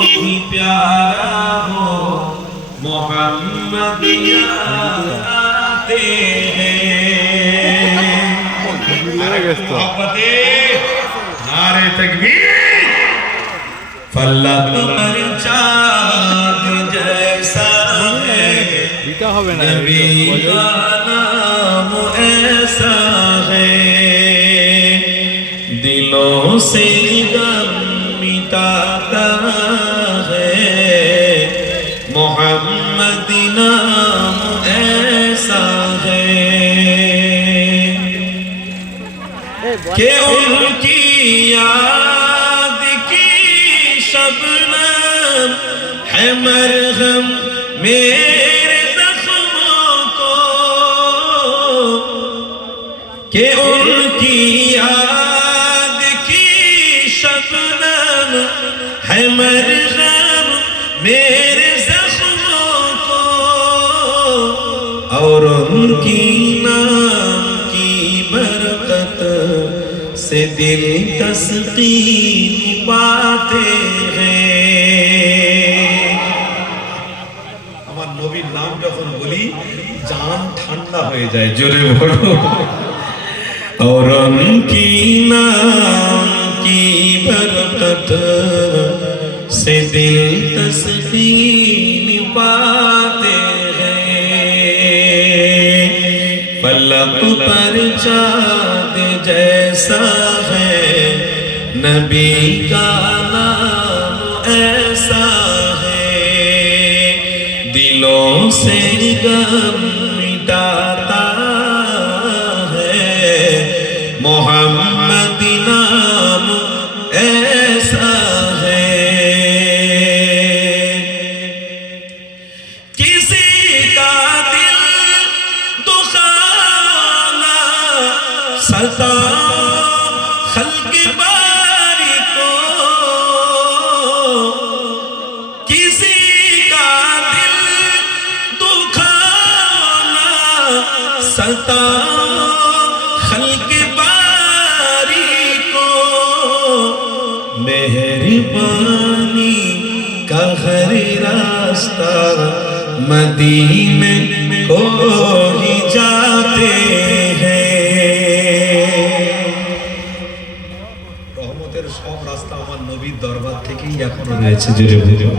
भी प्यारा हो मोहम्मदिया आते हैं। नारे तकबीर। फलक पर चाँद जैसा है नबी का नाम ऐसा है, दिलों से गम मिटाता है मोहम्मद नाम ऐसा है कि उनकी याद की शबनम है मरहम मेरे जख्मों को, कि उनकी याद की शबनम है मरहम मेरे जख्मों को, और उनकी नाम की बरकत से दिल तस्कीन पाते हैं। আমার নবীর নাম যখন বলি জান ঠান্ডা হয়ে যায়, জোরে বলো। और उनकी नाम की बरकत से दिल तस्कीन पाते हैं, फलक पर चाँद जैसा है नबी का नाम ऐसा है, दिलों से गम मिटाता है मोहम्मद नाम ऐसा है। किसी का दिल दुखाना सता खल्क बारी को, किसी का दिल दुखाना सता खल्क बारी को, मेहरबानी का हर रास्ता मदीने को ही जाते हैं। রহমতের সব রাস্তা আমার নবীর দরবার থেকেই এখনো রয়েছে, জুড়ে জুড়ে।